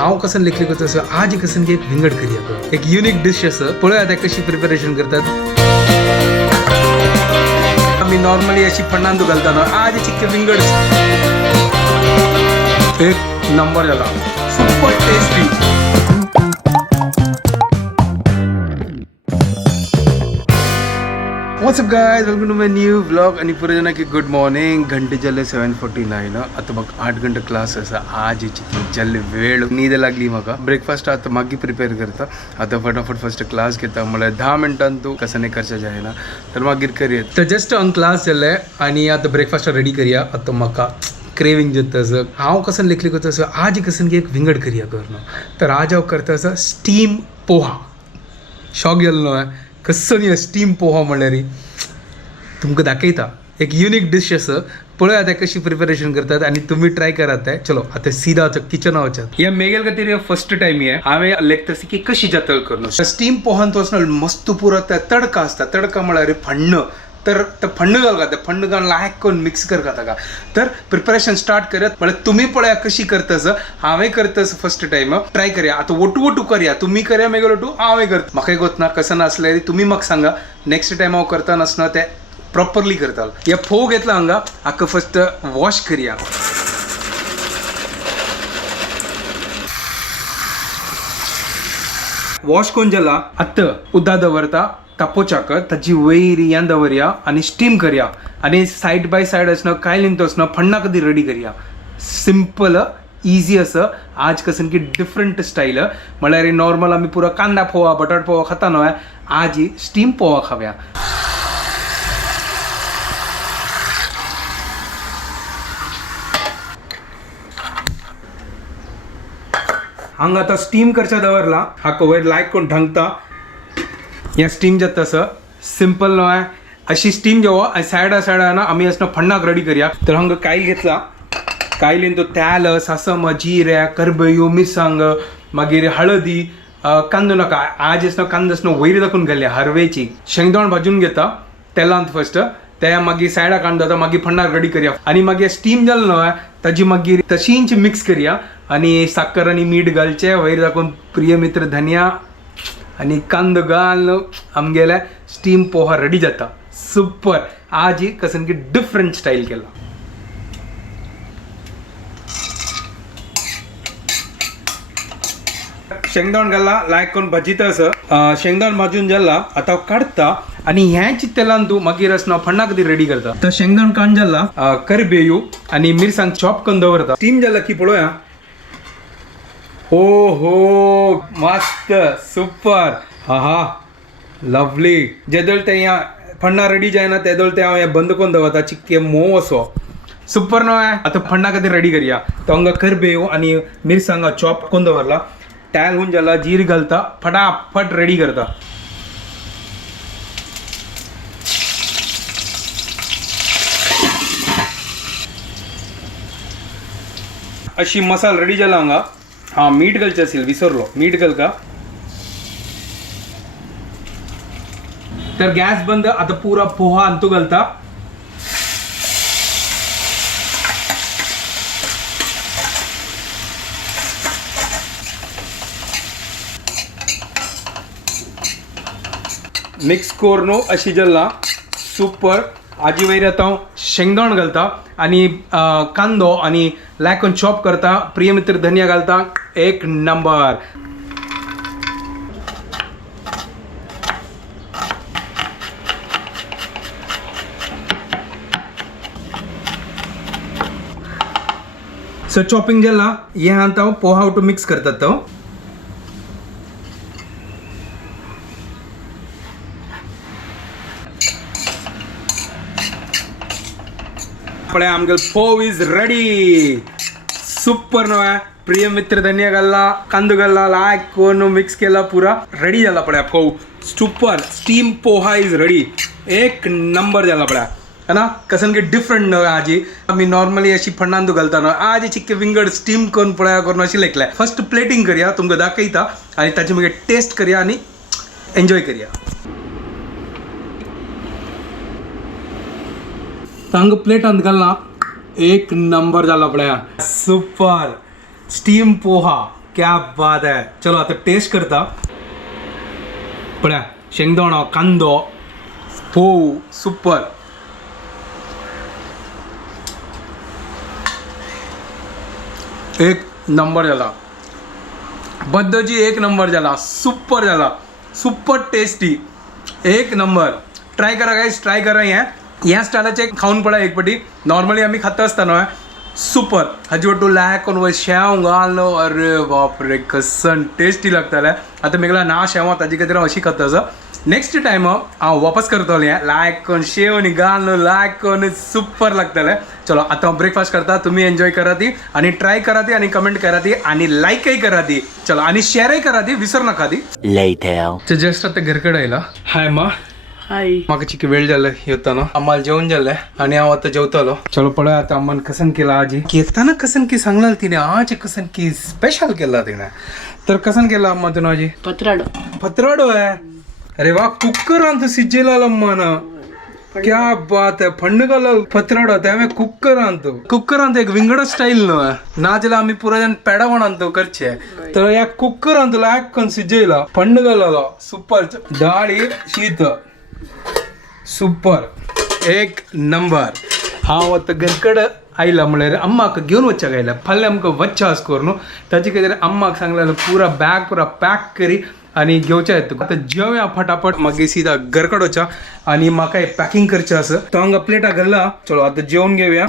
हांव कसं लेखली करता तसं आज कसं एक विंगड करूया एक युनिक डिश असं पळया त्या कशी प्रिपरेशन करतात. आम्ही नॉर्मली अशी फण्णांदू घालताना आज चिक्के विंगड एक नंबर झाला super tasty. What's up guys, welcome to my new vlog. आणि पुरे जना की गुड मॉर्निंग. घंटे जाले 7:49 आता मग 8 घंटे क्लास असा आज जल्ले वेळ न्हीद लागली. म्हाका ब्रेकफास्ट आता मागी प्रिपेअर करता. आता फटाफट फर्स्ट क्लास घेता म्हळ्यार 10 मिनटान तू कसं नाही करचा जायना तर मागीर करूया. तर जस्ट ऑन क्लास जाल्ले आणि आता ब्रेकफास्ट रेडी करूया. आता म्हाका क्रेविंग जाता असं हांव कसं लेखली करता असं आज कसं एक विंगड करूया करणं. तर आज हांव करता असं स्टीम पोहा. शॉक गेलो न्हय कसं नाही स्टीम पोहा म्हणल्यार तुमकां दाखयता एक युनिक डिश असं पळया त्या कशी प्रिपरेशन करतात आणि तुम्ही ट्राय करात आहे. चलो आता सीधा किचन वचात. या मेगेल खातीर हे फर्स्ट टाइम आहे हांवें लेखता की कशी जातळ करणं. स्टीम पोहान तो असं मस्त पुरो तडका असता. तडका म्हळ्यार फण्ण तर फण्ण घाल त्या फण्ण घालून लायक करून मिक्स करता ताका. तर प्रिपरेशन स्टार्ट करत म्हळ्यार तुम्ही पळया कशी करतास हांवें करतास फर्स्ट टाइम ट्राय करूया. आता वटू करूया तुम्ही करूया मेगेल वटू हांवें करता. म्हाका एक ना कसं नासलें तुम्ही म्हाका सांगा. नेक्स्ट टाइम हांव करता नासना ते प्रॉपरली करता. या फोव घेतला हांगा हाका फर्स्ट वॉश करूया. वॉश करून जाला आत्ता उदक दवरता तापोवच्याक ताची वयर हें दवरया आनी स्टीम करया आनी सायड बाय सायड असणं काय लिंक असणं फण्णा कधी रेडी करया. सिंपल इजी असं आज कसं की डिफरंट स्टाईल म्हळ्यार नॉर्मल आमी पुरो कांदा पोहा बटाट पोहा खाता न्हय आज ही स्टीम पोहा खाव्या. हांगा आता स्टीम करचा दवरला हाका वयर लायक करून ढांकता. या स्टीम जाता असं सिंपल न्हय अशी स्टीम जेव्हा सायडा आमी असं फण्णाक रेडी करया. तर हांगा कायल घेतला. कायलीन तो तेल सासम जिरे करबयो मिरसांग मागीर हळदी कांदो नाका आज असं कांदो असं वयर दाखवून घालया हरवेची. शेंगदाण भाजून घेता तेलांत फर्स्ट ते मागीर सायडा कांदो आता मागीर फण्णाक रेडी करया. आनी मागीर स्टीम जालें न्हय ताजी मागीर तशींच मिक्स करया आनी साखर आनी मीठ घालचे वयर दाखवून प्रिय मित्र धनिया आणि कांदो घाल आमगेले स्टीम पोहा रेडी जाता. सुपर आज ही कसं की डिफरंट स्टाईल केला. शेंगदाण घाला लायक करून भाजीता असं शेंगदाण भाजून जाला आता काढता आणि ह्याच तेलान तू मागीर असं फण्णा कधी रेडी करता. तर शेंगदाण कांड जाला करबेयू आणि मिरसांग चॉप करून दवरता. स्टीम जाला की पळोया. हो हो मस्त सुपर हा लवली. जेदोळ ते या फण्णा रेडी जायना तेदोळ ते हांव बंद करून दवरता चिक्के मोव असो सुपर न्हय. आता फण्णा कधी रेडी करया. तो हांगा करबेव आनी मिरसांगा चॉप करून दवरला. तेल होऊन जाला जीर घालता फटाफट रेडी करता. अशी मसाला रेडी जाला हांगा. हा मीठ घालचे असेल विसरलो मीठ घाल का. तर गॅस बंद. आता पुरा पोहा अंतू घालता. मिक्स करून अशी जल्ला सुपर. आजी वयर आता हांव शेंगदाण घालता आनी कांदो आनी लायकन चॉप करता. प्रिय मित्र धनिया घालता. एक नंबर. सो चॉपिंग जाला हे आता पोहा आवटू मिक्स करतात. तो पळया आमगेल फोव इज रेडी. सुपर न्हय. प्रिय मित्र धनिया घालला कांदो घालला लायक करून मिक्स केला पुरा रेडी जाला. पळया फोव super steam poha is ready. एक नंबर जाला पळया है ना. कसं की डिफरंट न्हय आज आमी नॉर्मली अशी फण्णांदू घालता न्हय आज चिक्के विंगड स्टीम करून पळया करून अशी लेखल्या. फर्स्ट प्लेटिंग करया तुमकां दाखयता आनी ताची मागीर टेस्ट करया आनी एन्जॉय करया. तांग प्लेटांत घालना एक नंबर जाला पळया. सुपर स्टीम पोहा क्या बात आहे. चलो आता टेस्ट करता. पळ्या शेंगदाणा कांदो पोव सुपर. एक नंबर झाला. बद्दोजी एक नंबर झाला. सुपर झाला. Super tasty. एक नंबर. ट्राय करा गाईस, ट्राय करा. या स्टायलाचे खाऊन पडा एक पटी. नॉर्मली आम्ही खात असताना सुपर हजवटू लॅक कोण शेव घालनो. अरे बापरे कसं टेस्टी लागताले. आता मेघला ना शेव ताजी खातीर अशी खाता असं. नेक्स्ट टाइम हांव वापस करतलो लायक कोण शेव आनी घालनो लायक कोण सुपर लागताले. चलो आता ब्रेकफास्ट करता. तुम्ही एन्जॉय करा ती आणि ट्राय करा ती आणि कमेंट करा ती आणि लाईकही करा ती. चलो आणि शेअरही करा ती. विसरू नका ती. लेटर जस्ट आता घरकडे आयला. हाय मा. हाय. म्हाका चिकी वेळ जाल्ले येताना. आम्हाला जेवण जाल्ले आणि हांव आता जेवतलो. चलो पळय आता अम्मान कसन केला आजी. येताना कसन की सांगला तिने आज कसन की स्पेशल केला तिने. तर कसन केला अम्मा तुला आजी. पत्राडो. पत्राडो आहे. अरे वा कुकर ಅಂತ ಸಿಜ್ಜಿಲ್ಲ ಅಮ್ಮನ. क्या बात है. फंडगाला पत्राडो त्यावे कुकर आणतो. कुकर आणतो एक विंगड स्टाईल न नाजला आम्ही पुरा जण पेडावण आणतो करचे. तर या कुकर आणतो लायक कोण सिज्जेला फंडगाला सुपर. डाळी शीत सुपर एक नंबर. हांव आता घरकडे आयला म्हळ्यार अम्माक घेवन वच्चाक आयला. फाल्यां आमकां वच्चा आसकोर न्हू. ताचे खातीर अम्माक सांगलें पुरा बॅग पुरा पॅक करी आणि घेवच्या येता. आता जेवया फटाफट मागीर सीधा घरकडे वचा आणि म्हाका पॅकिंग करचें आसा. तो हांगा प्लेटा घाल्ला. चलो आता जेवण घेवया.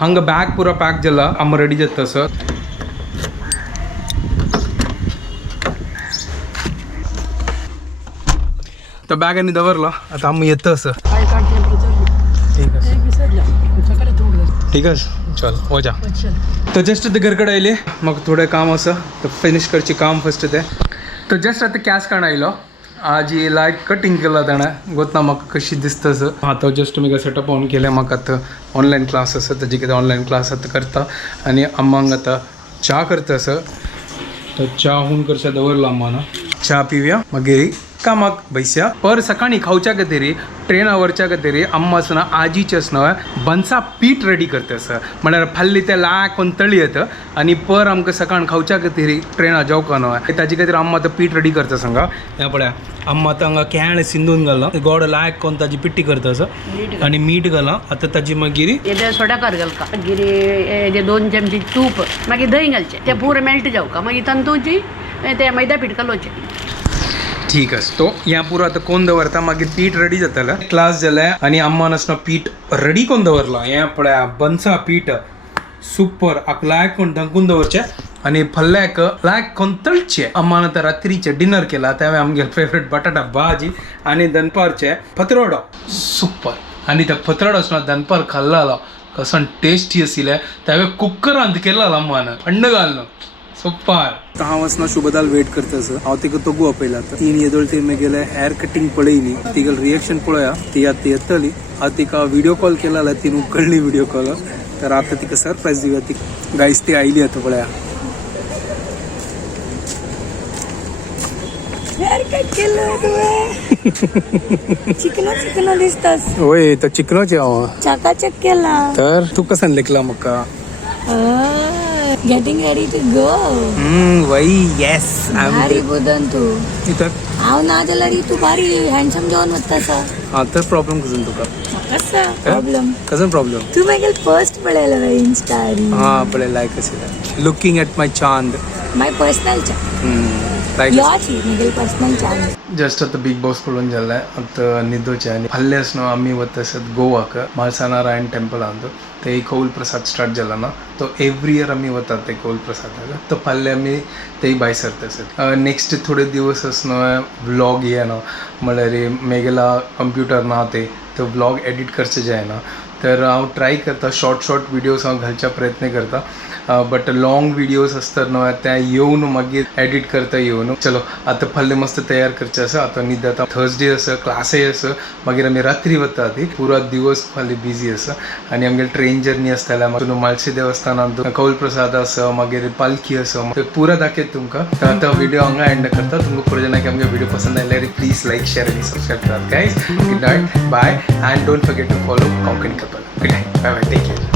हांगा बॅग पुरा पॅक जाला. आम्मा रेडी जाता असं. तर बॅग आनी दवरला. आता आम्ही येतं असं. ठीक आहे चल वजा. तर जस्ट आता घरकडे आयले. मग थोडं काम असं तर फिनिश करचे काम फर्स्ट ते. तर जस्ट आता कॅश काढ आयलो. आज लायक कटिंग केला ताणें गोतना म्हाका कशी दिसता असं. आता जस्ट मी सेटअप ऑन केलें. म्हाका आतां ऑनलायन क्लास आसा ताजे कितें ऑनलायन क्लास आतां करता आनी अम्मांक आतां च्या करता असं. तर च्या हून करच्या दवरला अम्मान. च्या पिवया मागीर कामाक बैसया. पर सकाळी खावच्या खातीर ट्रेनावरच्या खातीर अम्मा आसना आजीचे आसना बन्सा पीठ रेडी करता सर. म्हळ्यार फाल्ली ते लायक कोण तळी येता आनी पर आमकां सकाळ खावच्या खातीर ट्रेना जेवका न्हय ताजे खातीर अम्मा आतां पीठ रेडी करता सांगा. ह्या पळया अम्मा आतां हांगा केळ सिंदून घालना. गोड लायक कोण ताजी पिट्टी करता असं आनी मीठ घाला. आता ताजी मागीर सोडाकार घालका. मागीर 2 चमचे तूप मागीर दही घालचे. ते पुरे मेल्ट जावका. मागीर तंतूची ते मैदा पीठ घालोवचे. ठीक आहे. तो ह्या पुरो आता कोण दवरता मागीर पीठ रेडी जातालें. क्लास जालें आनी अम्मान आसना पीठ रेडी कोण दवरला. हें पळया बन्सा पीठ सुपर. हाका लायक कोण दंकून दवरचें आनी फल्ल्याक लायक कोण तळचे. अम्मान आतां रात्रीचे डिनर केला. त्यावेळी आमगे फेवरेट बटाटा भाजी आनी दनपारचे पत्राडो सुपर. आनी त्या पत्राडो आसना दनपार खाल्लो कसं टेस्टी आशिल्लें. त्यावेळी कुकरांत केला अम्मान थंड घालनो सुपर. हांव वचना शुभदाल वेट करता असं. हांव तिका तगू आपयला. तीन येदोळ ती गेले हेअर कटिंग पळयली. तिका रिएक्शन पळया. ती आतां येतली. हांव तिका व्हिडिओ कॉल केला जाल्यार ती उकळली व्हिडिओ कॉल. तर आतां तिका सरप्रायज दिवया. ती गायस ती आयली आतां पळया. हेअर कट केलं तुवें. चिकनो दिसतास. होय तर चिकनोचे हांव चकाचक केला. तर तू कसान लेखला म्हाका. Getting ready to go. वही येस भारी बुदन तू. तर हांव ना जाल्यार तू भारी हँडसम जेवण वता. हां तर प्रॉब्लेम कसून तुका. कसा प्रॉब्लेम. कसून प्रॉब्लेम. तू मागीर फर्स्ट पळयला इंस्टा. हां पळय लायक आशिल्लें. Looking at my Chand. My personal personal Chand. Just आता बिग बॉस पळोवन जाल्लें. आतां न्हिदोचें आनी फाल्यां आसनो आमी वता आसत गोवाक म्हालसानारायण टेंपल आसा. ते कौल प्रसाद स्टार्ट जाला ना. तो एवरी इयर आमी वतात ते कौल प्रसादाक. तो फाल्यां आमी तेय भायर सरता आसत. नेक्स्ट थोडे दिवस आसनो व्लॉग येना. म्हळ्यार मेगेला कंप्युटर ना ते व्लॉग एडिट करचे जायना. तर हांव ट्राय करता शॉर्ट व्हिडिओज हांव घालच्या प्रयत्न करता. बट लॉंग व्हिडिओज आसतात न्हय त्या येवन मागीर एडिट करता येवन. चलो आता फाल्यां मस्त तयार करचें आसा. आतां न्हिद आतां थर्सडे आसा क्लासय आसा. मागीर आमी रात्री वता ती पुरो दिवस फाल्यां बिजी आसा. आनी आमगे ट्रेन जर्नी आसताल्या म्हाका म्हालशे देवस्थानांत कौल प्रसाद आसा मागीर पालखी आसा. ते पुरो दाखयत तुमकां. आतां व्हिडिओ हांगा एंड करता. तुमकां पुरो जाणांक आमगे व्हिडिओ पसंद आयल्यार प्लीज लायक शेअर आनी सबस्क्रायब करात guys. Good night bye and don't forget to follow Konkani couple. Good night bye bye take care.